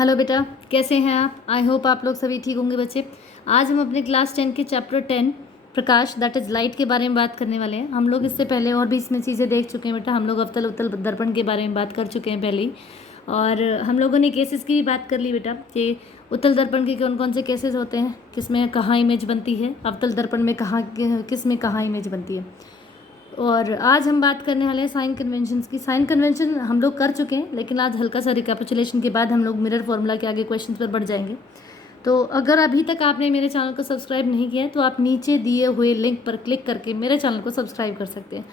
Hello बेटा, कैसे हैं आप? आई होप आप लोग सभी ठीक होंगे बच्चे। आज हम अपने क्लास 10 के chapter 10 Prakash that is light के बारे में बात करने वाले हैं। हम लोग इससे पहले और भी इसमें चीज़ें देख चुके हैं बेटा। हम लोग अवतल उत्तल दर्पण के बारे में बात कर चुके हैं पहले ही, और हम लोगों ने केसेस की भी बात कर ली बेटा कि उत्तल दर्पण के कौन कौन से केसेस होते हैं, किसमें कहाँ इमेज बनती है, अवतल दर्पण में कहाँ किस में कहाँ इमेज बनती है। और आज हम बात करने वाले हैं साइन कन्वेंशंस की। साइन कन्वेंशन हम लोग कर चुके हैं, लेकिन आज हल्का सा रिकैपिचुलेशन के बाद हम लोग मिरर फॉर्मूला के आगे क्वेश्चंस पर बढ़ जाएंगे। तो अगर अभी तक आपने मेरे चैनल को सब्सक्राइब नहीं किया है तो आप नीचे दिए हुए लिंक पर क्लिक करके मेरे चैनल को सब्सक्राइब कर सकते हैं।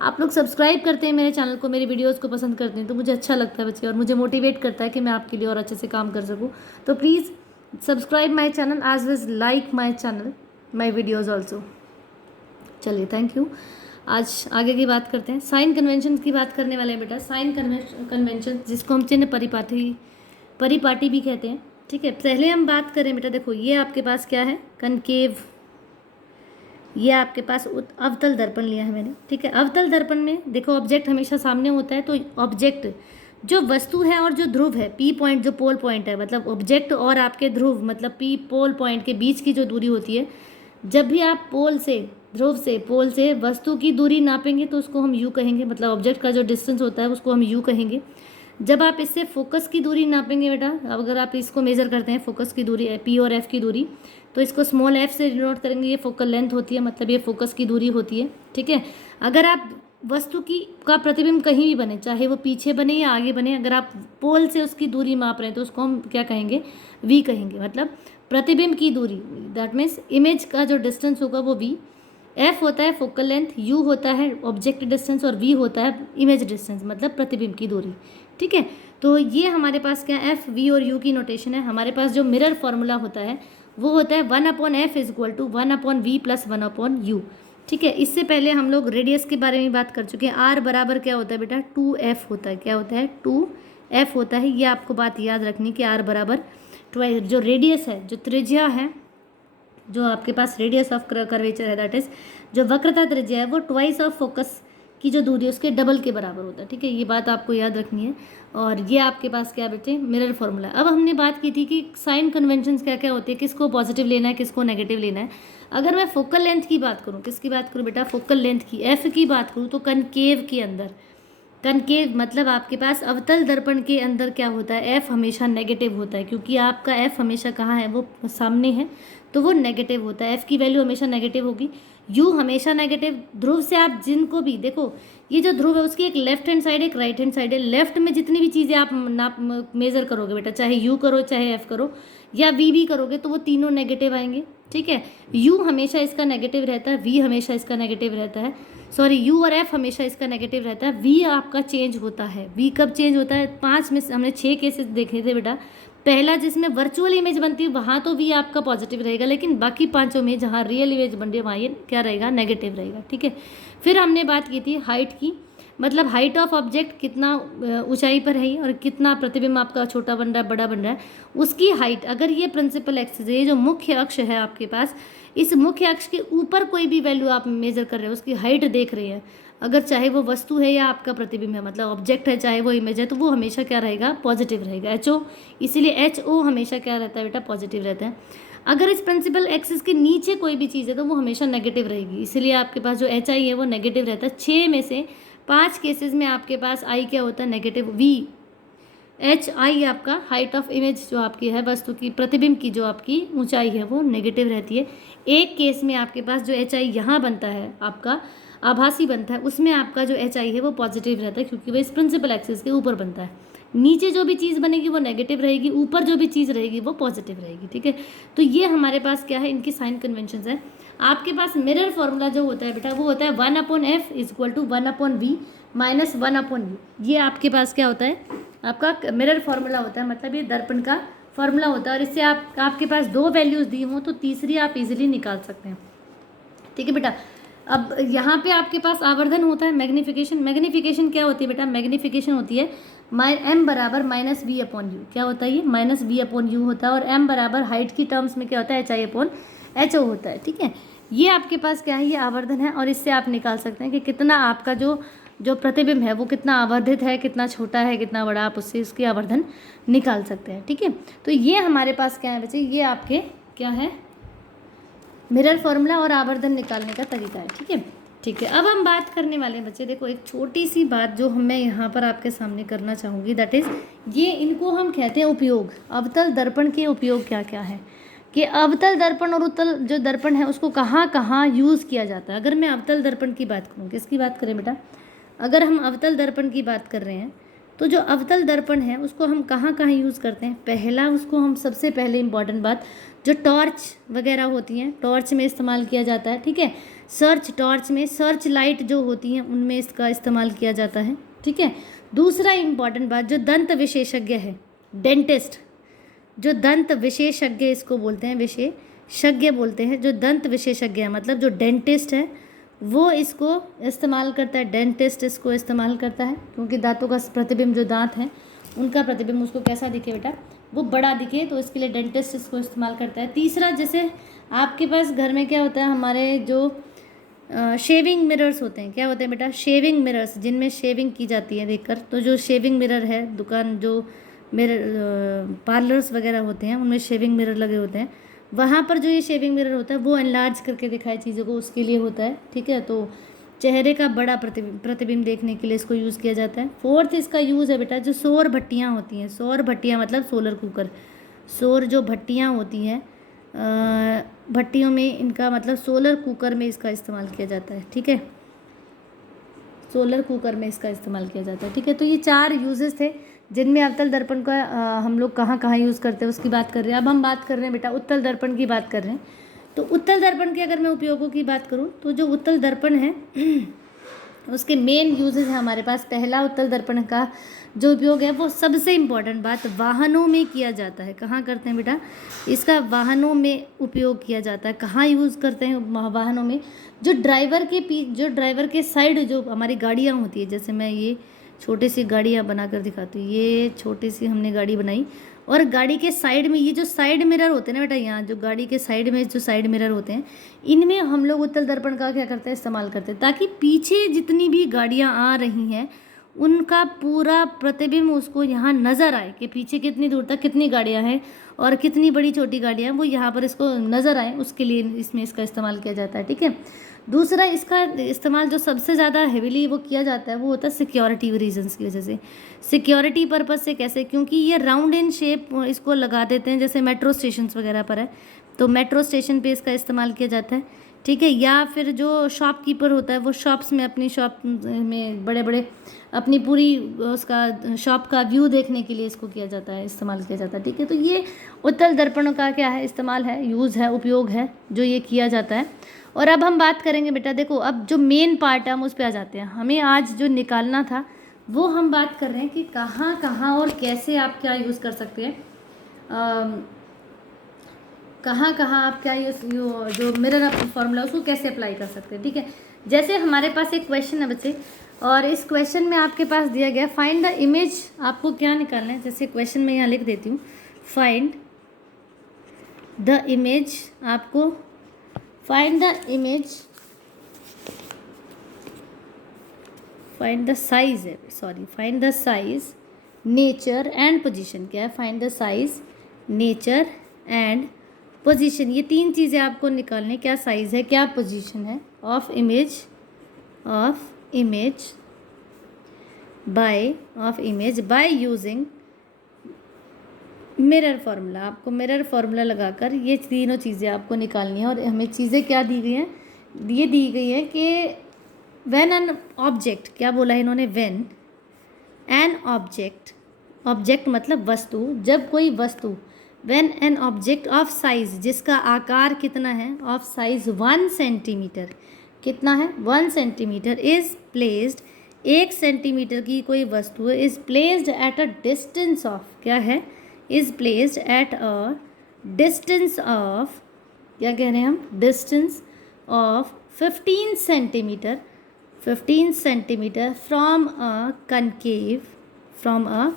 आप लोग सब्सक्राइब करते हैं मेरे चैनल को, मेरी वीडियोज़ को पसंद करते हैं, तो मुझे अच्छा लगता है बच्चे, और मुझे मोटिवेट करता है कि मैं आपके लिए और अच्छे से काम कर सकूँ। तो please subscribe my channel as well like my channel my videos also. चलिए, थैंक यू। आज आगे की बात करते हैं। साइन कन्वेंशन की बात करने वाले हैं बेटा। साइन कन्वेंशन जिसको हम चिन्ह परिपाटी भी कहते हैं, ठीक है। पहले हम बात करें बेटा, देखो ये आपके पास क्या है, कनकेव। ये आपके पास अवतल दर्पण लिया है मैंने, ठीक है। अवतल दर्पण में देखो ऑब्जेक्ट हमेशा सामने होता है, तो ऑब्जेक्ट जो वस्तु है और जो ध्रुव है, पी पॉइंट जो पोल पॉइंट है, मतलब ऑब्जेक्ट और आपके ध्रुव मतलब पी पोल पॉइंट के बीच की जो दूरी होती है, जब भी आप ध्रुव से पोल से वस्तु की दूरी नापेंगे तो उसको हम यू कहेंगे, मतलब ऑब्जेक्ट का जो डिस्टेंस होता है उसको हम यू कहेंगे। जब आप इससे फोकस की दूरी नापेंगे बेटा, अगर आप इसको मेजर करते हैं फोकस की दूरी पी और एफ की दूरी, तो इसको स्मॉल एफ से डिनोट करेंगे। ये फोकल लेंथ होती है, मतलब ये फोकस की दूरी होती है, ठीक है। अगर आप वस्तु का प्रतिबिंब कहीं भी बने, चाहे वो पीछे बने या आगे बने, अगर आप पोल से उसकी दूरी माप रहे हैं तो उसको हम क्या कहेंगे, वी कहेंगे, मतलब प्रतिबिंब की दूरी। दैट मीन्स इमेज का जो डिस्टेंस होगा वो वी। एफ होता है फोकल लेंथ, यू होता है ऑब्जेक्ट डिस्टेंस, और वी होता है इमेज डिस्टेंस, मतलब प्रतिबिंब की दूरी, ठीक है। तो ये हमारे पास क्या एफ, वी और यू की नोटेशन है। हमारे पास जो मिरर फॉर्मूला होता है वो होता है 1/f is equal to 1/v plus 1/u, ठीक है। इससे पहले हम लोग रेडियस के बारे में बात कर चुके हैं। आर बराबर क्या होता है बेटा, 2f होता है। क्या होता है, 2f होता है। ये आपको बात याद रखनी कि आर बराबर जो रेडियस है, जो त्रिज्या है, जो आपके पास रेडियस ऑफ कर्वेचर है, दैट इज जो वक्रता त्रिज्या है, वो ट्वाइस ऑफ फोकस की जो दूरी है उसके डबल के बराबर होता है, ठीक है। ये बात आपको याद रखनी है। और ये आपके पास क्या बेटे, मिरर फॉर्मूला। अब हमने बात की थी कि साइन कन्वेंशंस क्या क्या होती है, किसको पॉजिटिव लेना है, किसको नेगेटिव लेना है। अगर मैं फोकल लेंथ की बात करूँ, किसकी बात करूँ बेटा, फोकल लेंथ की, एफ की बात करूँ, तो कनकेव के अंदर, कनकेव मतलब आपके पास अवतल दर्पण के अंदर क्या होता है, एफ हमेशा नेगेटिव होता है, क्योंकि आपका एफ हमेशा कहाँ है, वो सामने है, तो वो नेगेटिव होता है। एफ की वैल्यू हमेशा नेगेटिव होगी। यू हमेशा नेगेटिव। ध्रुव से आप जिनको भी देखो, ये जो ध्रुव है उसकी एक लेफ्ट हैंड साइड एक राइट हैंड साइड है। लेफ्ट में जितनी भी चीज़ें आप मेजर करोगे बेटा, चाहे यू करो चाहे एफ करो या वी भी करोगे, तो वो तीनों नेगेटिव आएंगे, ठीक है। यू हमेशा इसका नेगेटिव रहता है, वी हमेशा इसका नेगेटिव रहता है, सॉरी यू और एफ हमेशा इसका नेगेटिव रहता है। वी आपका चेंज होता है। वी कब चेंज होता है, 5 में हमने 6 केसेस देखे थे बेटा। पहला जिसमें वर्चुअल इमेज बनती है वहाँ तो वी आपका पॉजिटिव रहेगा, लेकिन बाकी 5 में जहाँ रियल इमेज बन रही है वहाँ ये क्या रहेगा, नेगेटिव रहेगा, ठीक है। फिर हमने बात की थी हाइट की, मतलब हाइट ऑफ ऑब्जेक्ट कितना ऊंचाई पर है और कितना प्रतिबिंब आपका छोटा बन रहा है बड़ा बन रहा है, उसकी हाइट। अगर ये प्रिंसिपल एक्सिस है, ये जो मुख्य अक्ष है आपके पास, इस मुख्य अक्ष के ऊपर कोई भी वैल्यू आप मेजर कर रहे हो, उसकी हाइट देख रहे हैं, अगर चाहे वो वस्तु है या आपका प्रतिबिंब है, मतलब ऑब्जेक्ट है चाहे वो इमेज है, तो वो हमेशा क्या रहेगा, पॉजिटिव रहेगा, HO। इसीलिए HO हमेशा क्या रहता है बेटा, पॉजिटिव रहता है। अगर इस प्रिंसिपल एक्सिस के नीचे कोई भी चीज़ है तो वो हमेशा नेगेटिव रहेगी, इसीलिए आपके पास जो HI है वो नेगेटिव रहता है। 6 में से 5 केसेस में आपके पास I क्या होता है, नेगेटिव। HI आपका हाइट ऑफ इमेज जो आपकी है, वस्तु की प्रतिबिंब की जो आपकी ऊंचाई है वो नेगेटिव रहती है। एक केस में आपके पास जो HI यहाँ बनता है, आपका आभासी बनता है, उसमें आपका जो HI है वो पॉजिटिव रहता है, क्योंकि वो इस प्रिंसिपल एक्सिस के ऊपर बनता है। नीचे जो भी चीज़ बनेगी वो नेगेटिव रहेगी, ऊपर जो भी चीज़ रहेगी वो पॉजिटिव रहेगी, ठीक है। तो ये हमारे पास क्या है, इनकी साइन कन्वेंशंस है। आपके पास मिरर फॉर्मूला जो होता है बेटा, वो होता है 1/f is equal to 1/v minus 1/u। ये आपके पास क्या होता है, आपका मिरर फॉर्मूला होता है, मतलब ये दर्पण का फॉर्मूला होता है। और इससे आपके पास 2 वैल्यूज़ दी हों तो तीसरी आप इजीली निकाल सकते हैं, ठीक है बेटा। अब यहाँ पे आपके पास आवर्धन होता है, मैग्निफिकेशन। मैग्निफिकेशन क्या होती है बेटा, मैग्निफिकेशन होती है m बराबर -v/u। क्या होता है ये, -v/u होता है। और m बराबर हाइट की टर्म्स में क्या होता है, HI/HO होता है, ठीक है। ये आपके पास क्या है, ये आवर्धन है, और इससे आप निकाल सकते हैं कि कितना आपका जो जो प्रतिबिंब है वो कितना आवर्धित है, कितना छोटा है, कितना बड़ा, आप उससे उसकी आवर्धन निकाल सकते हैं। ठीक है, तो ये हमारे पास क्या है बच्चे, ये आपके क्या है, मिरर फॉर्मूला और आवर्धन निकालने का तरीका है। ठीक है, ठीक है। अब हम बात करने वाले हैं बच्चे, देखो एक छोटी सी बात जो मैं यहाँ पर आपके सामने करना चाहूँगी, दैट इज़ ये इनको हम कहते हैं उपयोग। अवतल दर्पण के उपयोग क्या क्या है, कि अवतल दर्पण और उत्तल जो दर्पण है उसको कहाँ कहाँ यूज़ किया जाता है। अगर मैं अवतल दर्पण की बात करूँ, किसकी बात करें बेटा, अगर हम अवतल दर्पण की बात कर रहे हैं तो जो अवतल दर्पण है उसको हम कहाँ कहाँ यूज़ करते हैं। पहला उसको हम सबसे पहले इम्पॉर्टेंट बात, जो टॉर्च वगैरह होती हैं, टॉर्च में इस्तेमाल किया जाता है। ठीक है, टॉर्च में सर्च लाइट जो होती हैं उनमें इसका इस्तेमाल किया जाता है। ठीक है, दूसरा इम्पॉर्टेंट बात, जो दंत विशेषज्ञ है, डेंटिस्ट, जो दंत विशेषज्ञ इसको बोलते हैं, विशेषज्ञ बोलते हैं, जो दंत विशेषज्ञ है मतलब जो डेंटिस्ट है वो इसको इस्तेमाल करता है। डेंटिस्ट इसको इस्तेमाल करता है क्योंकि दांतों का प्रतिबिंब, जो दांत हैं उनका प्रतिबिंब उसको कैसा दिखे बेटा, वो बड़ा दिखे, तो इसके लिए डेंटिस्ट इसको इस्तेमाल करता है। तीसरा, जैसे आपके पास घर में क्या होता है, हमारे जो शेविंग मिरर्स होते हैं, क्या होते हैं बेटा, शेविंग मिरर्स, जिनमें शेविंग की जाती है देखकर, तो जो शेविंग मिरर है, दुकान जो मिरर पार्लर्स वगैरह होते हैं उनमें शेविंग मिरर लगे होते हैं, वहाँ पर जो ये शेविंग मिरर होता है वो एनलार्ज करके दिखाए चीज़ों को, उसके लिए होता है। ठीक है, तो चेहरे का बड़ा प्रतिबिंब देखने के लिए इसको यूज़ किया जाता है। फोर्थ इसका यूज़ है बेटा, जो सौर भट्टियाँ होती हैं, सौर भट्टियाँ मतलब सोलर कुकर, सौर जो भट्टियाँ होती हैं, भट्टियों में इनका मतलब सोलर कुकर में इसका इस्तेमाल किया जाता है। ठीक है, सोलर कुकर में इसका इस्तेमाल किया जाता है। ठीक है, तो ये 4 यूजेस थे जिनमें अवतल दर्पण का हम लोग कहाँ कहाँ यूज़ करते हैं उसकी बात कर रहे हैं। अब हम बात कर रहे हैं बेटा उत्तल दर्पण की बात कर रहे हैं। तो उत्तल दर्पण के अगर मैं उपयोगों की बात करूँ तो जो उत्तल दर्पण है उसके मेन यूजेस है हमारे पास। पहला, उत्तल दर्पण का जो उपयोग है वो सबसे इम्पॉर्टेंट बात, वाहनों में किया जाता है। कहाँ करते हैं बेटा, इसका वाहनों में उपयोग किया जाता है। कहाँ यूज़ करते हैं वाहनों में, जो ड्राइवर के साइड जो हमारी गाड़ियाँ होती है, जैसे मैं ये छोटी सी गाड़ियाँ बनाकर दिखाती हूँ, ये छोटी सी हमने गाड़ी बनाई, और गाड़ी के साइड में ये जो साइड मिरर होते हैं ना बेटा, यहाँ जो गाड़ी के साइड में जो साइड मिरर होते हैं, इनमें हम लोग उत्तल दर्पण का क्या करते हैं, इस्तेमाल करते हैं, ताकि पीछे जितनी भी गाड़ियाँ आ रही हैं उनका पूरा प्रतिबिंब उसको यहाँ नज़र आए, कि पीछे कितनी दूर तक कितनी गाड़ियाँ हैं और कितनी बड़ी छोटी गाड़ियाँ हैं वो यहाँ पर इसको नज़र आए, उसके लिए इसमें इसका इस्तेमाल किया जाता है। ठीक है, दूसरा, इसका इस्तेमाल जो सबसे ज़्यादा हेविली वो किया जाता है वो होता है सिक्योरिटी रीजंस की वजह से, सिक्योरिटी पर्पस से। कैसे, क्योंकि ये राउंड इन शेप इसको लगा देते हैं, जैसे मेट्रो स्टेशन वगैरह पर है तो मेट्रो स्टेशन पे इसका इस्तेमाल किया जाता है। ठीक है, या फिर जो शॉपकीपर होता है वो शॉप्स में, अपनी शॉप में बड़े बड़े अपनी पूरी उसका शॉप का व्यू देखने के लिए इसको किया जाता है, इस्तेमाल किया जाता है। ठीक है, तो ये उत्तल दर्पणों का क्या है, इस्तेमाल है, यूज़ है, उपयोग है जो ये किया जाता है। और अब हम बात करेंगे बेटा, देखो अब जो मेन पार्ट है हम उस पर आ जाते हैं। हमें आज जो निकालना था वो हम बात कर रहे हैं कि कहाँ कहाँ और कैसे आप क्या यूज़ कर सकते हैं, कहाँ कहाँ आप क्या जो मिरर फॉर्मूला उसको कैसे अप्लाई कर सकते हैं। ठीक है, जैसे हमारे पास एक क्वेश्चन है बच्चे, और इस क्वेश्चन में आपके पास दिया गया फाइंड द इमेज, आपको क्या निकालना है, जैसे क्वेश्चन में यहाँ लिख देती हूँ, फाइंड द इमेज, आपको find the image, find the size है, sorry, find the size, nature and position. क्या है, find the size, nature and position, ये 3 चीज़ें आपको निकालने, क्या साइज है, क्या पोजीशन है, of image by using mirror formula. आपको मिरर फार्मूला लगाकर ये तीनों चीज़ें आपको निकालनी है। और हमें चीज़ें क्या दी गई हैं, ये दी गई है कि व्हेन एन ऑब्जेक्ट, क्या बोला है इन्होंने, व्हेन एन ऑब्जेक्ट मतलब वस्तु, जब कोई वस्तु, when an object of size, जिसका आकार कितना है, ऑफ साइज 1 सेंटीमीटर, कितना है, 1 सेंटीमीटर, इज़ प्लेस्ड, 1 सेंटीमीटर की कोई वस्तु है, is placed at a distance of, क्या है, is placed at a distance of, क्या कह रहे हैं हम, distance of 15 centimetre from a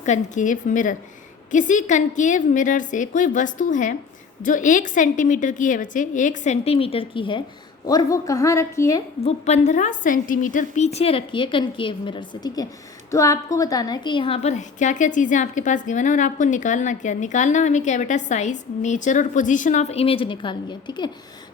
concave mirror. किसी कनकेव मिरर से कोई वस्तु है जो 1 सेंटीमीटर की है बच्चे, 1 सेंटीमीटर की है, और वो कहाँ रखी है, वो 15 सेंटीमीटर पीछे रखी है कनकेव मिरर से, ठीक है। तो आपको बताना है कि यहाँ पर क्या क्या चीज़ें आपके पास गिवन है और आपको निकालना क्या, निकालना हमें क्या बेटा, साइज, नेचर और पोजीशन ऑफ इमेज निकालनी है, ठीक है।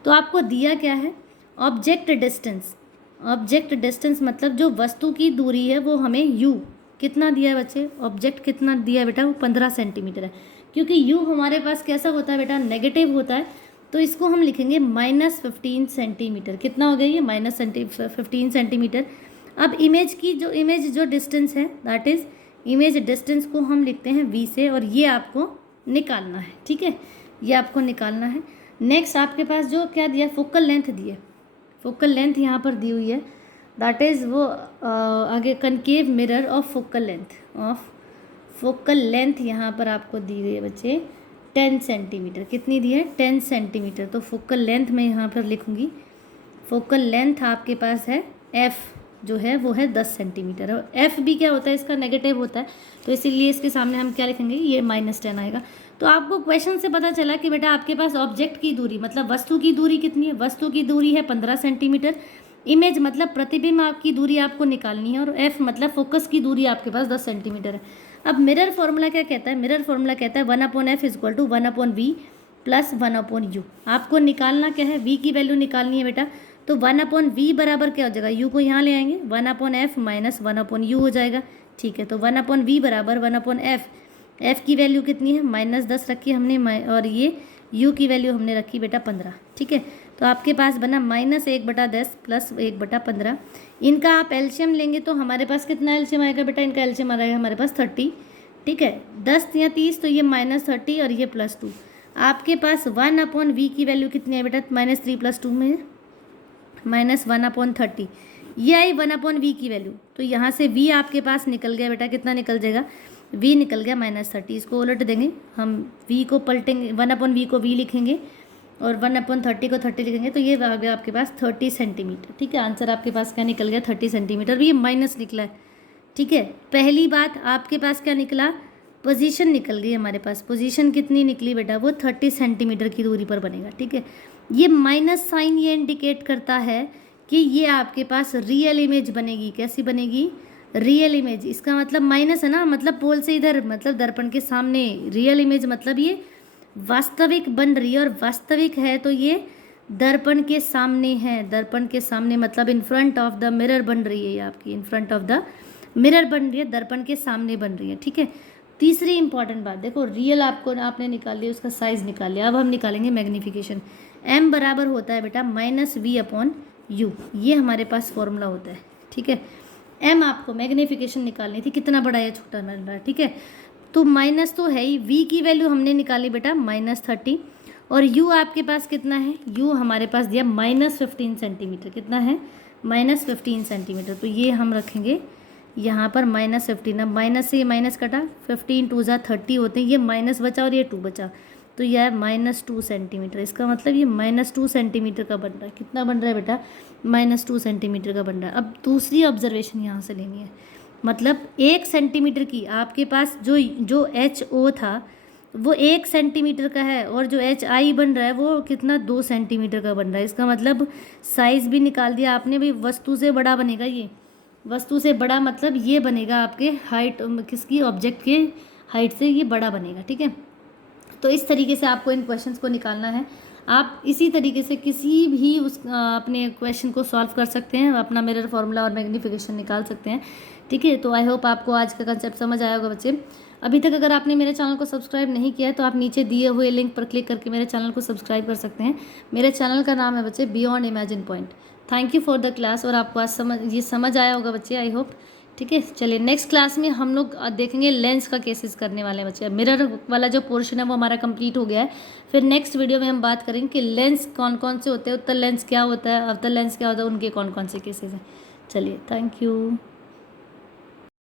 तो आपको दिया क्या है, ऑब्जेक्ट डिस्टेंस। ऑब्जेक्ट डिस्टेंस मतलब जो वस्तु की दूरी है वो हमें u कितना दिया है बच्चे, ऑब्जेक्ट कितना दिया है बेटा, वो 15 सेंटीमीटर है। क्योंकि u हमारे पास कैसा होता है बेटा, नेगेटिव होता है, तो इसको हम लिखेंगे -15 सेंटीमीटर। कितना हो गया ये, -15 सेंटीमीटर। अब इमेज जो डिस्टेंस है, दैट इज़ इमेज डिस्टेंस को हम लिखते हैं v से, और ये आपको निकालना है, ठीक है, ये आपको निकालना है। नेक्स्ट आपके पास जो क्या दिया, फोकल लेंथ दी है, फोकल लेंथ यहाँ पर दी हुई है, दैट इज़ वो आगे concave mirror of focal length यहाँ पर आपको दी हुई है बच्चे 10 सेंटीमीटर। कितनी दी है, 10 सेंटीमीटर। तो फोकल लेंथ मैं यहाँ पर लिखूँगी, फोकल लेंथ आपके पास है f जो है वो है 10 सेंटीमीटर, और f भी क्या होता है, इसका नेगेटिव होता है, तो इसीलिए इसके सामने हम क्या लिखेंगे, ये -10 आएगा। तो आपको क्वेश्चन से पता चला कि बेटा आपके पास ऑब्जेक्ट की दूरी मतलब वस्तु की दूरी कितनी है, वस्तु की दूरी है 15 सेंटीमीटर, इमेज मतलब प्रतिबिंब आपकी दूरी आपको निकालनी है, और f मतलब फोकस की दूरी आपके पास 10 सेंटीमीटर है। अब मिरर फॉर्मूला क्या कहता है, मिरर फॉर्मूला कहता है 1/f = 1/v + 1/u। आपको निकालना क्या है, v की वैल्यू निकालनी है बेटा, तो 1/v बराबर क्या हो जाएगा, u को यहाँ ले आएंगे, 1/f - 1/u हो जाएगा, ठीक है। तो 1/v बराबर 1/f, f की वैल्यू कितनी है, -10 रखी हमने, और ये u की वैल्यू हमने रखी बेटा 15, ठीक है। तो आपके पास बना -1/10 + 1/15। इनका आप एलसीएम लेंगे तो हमारे पास कितना एलसीएम आएगा बेटा, इनका एलसीएम आ जाएगा हमारे पास 30, ठीक है, 10 या 30, तो ये -30 और ये +2। आपके पास 1/v की वैल्यू कितनी है बेटा, -3 + 2 में -1/30, ये आई 1/v की वैल्यू। तो यहाँ से v आपके पास निकल गया बेटा, कितना निकल जाएगा, v निकल गया -30। इसको उलट देंगे हम, v को पलटेंगे, 1/v को v लिखेंगे और 1/30 को 30 लिखेंगे, तो ये आ गया आपके पास 30 सेंटीमीटर, ठीक है। आंसर आपके पास क्या निकल गया, 30 सेंटीमीटर। ये माइनस निकला है, ठीक है। पहली बात आपके पास क्या निकला, पोजीशन निकल गई हमारे पास। पोजीशन कितनी निकली बेटा, वो 30 सेंटीमीटर की दूरी पर बनेगा, ठीक है। ये माइनस साइन ये इंडिकेट करता है कि ये आपके पास रियल इमेज बनेगी। कैसी बनेगी, रियल इमेज। इसका मतलब माइनस है ना, मतलब पोल से इधर, मतलब दर्पण के सामने। रियल इमेज मतलब ये वास्तविक बन रही है, और वास्तविक है तो ये दर्पण के सामने है। दर्पण के सामने मतलब in front of the mirror बन रही है, ये आपकी in front of the mirror बन रही है, दर्पण के सामने बन रही है, ठीक है। तीसरी इंपॉर्टेंट बात देखो, रियल आपने निकाल लिया, उसका साइज निकाल लिया। अब हम निकालेंगे मैग्नीफिकेशन। m बराबर होता है बेटा -v/u, ये हमारे पास फॉर्मूला होता है, ठीक है। m आपको मैग्नीफिकेशन निकालनी थी, कितना बड़ा है छोटा बन रहा है, ठीक है। तो माइनस तो है ही, v की वैल्यू हमने निकाली बेटा -30, और u आपके पास कितना है, u हमारे पास दिया -15 सेंटीमीटर। कितना है, -15 सेंटीमीटर। तो ये हम रखेंगे यहाँ पर -15। अब माइनस से ये माइनस कटा, 15 2 × 30 होते हैं, ये माइनस बचा और ये 2 बचा, तो यह है -2 सेंटीमीटर। इसका मतलब ये -2 सेंटीमीटर का बन रहा है। कितना बन रहा है बेटा, -2 सेंटीमीटर का बन रहा है। अब दूसरी ऑब्जर्वेशन यहाँ से लेनी है, मतलब 1 सेंटीमीटर की आपके पास जो HO था वो 1 सेंटीमीटर का है, और जो HI बन रहा है वो कितना, 2 सेंटीमीटर का बन रहा है। इसका मतलब साइज़ भी निकाल दिया आपने भाई, वस्तु से बड़ा बनेगा ये। वस्तु से बड़ा मतलब ये बनेगा आपके हाइट, किसकी, ऑब्जेक्ट के हाइट से ये बड़ा बनेगा, ठीक है। तो इस तरीके से आपको इन क्वेश्चंस को निकालना है। आप इसी तरीके से किसी भी अपने क्वेश्चन को सॉल्व कर सकते हैं, अपना मिरर फार्मूला और मैग्नीफिकेशन निकाल सकते हैं, ठीक है। तो आई होप आपको आज का कंसेप्ट समझ आया होगा बच्चे। अभी तक अगर आपने मेरे चैनल को सब्सक्राइब नहीं किया है तो आप नीचे दिए हुए लिंक पर क्लिक करके मेरे चैनल को सब्सक्राइब कर सकते हैं। मेरे चैनल का नाम है बच्चे beyond imagine point. Thank you for the class, और आपको आज ये समझ आया होगा बच्चे, आई होप, ठीक है। चलिए नेक्स्ट क्लास में हम लोग देखेंगे लेंस का केसेस करने वाले हैं बच्चे। मिरर वाला जो पोर्शन है वो हमारा कंप्लीट हो गया है। फिर नेक्स्ट वीडियो में हम बात करेंगे कि लेंस कौन कौन से होते हैं, उत्तल लेंस क्या होता है, अवतल लेंस क्या होता है, उनके कौन कौन से केसेस हैं। चलिए, थैंक यू।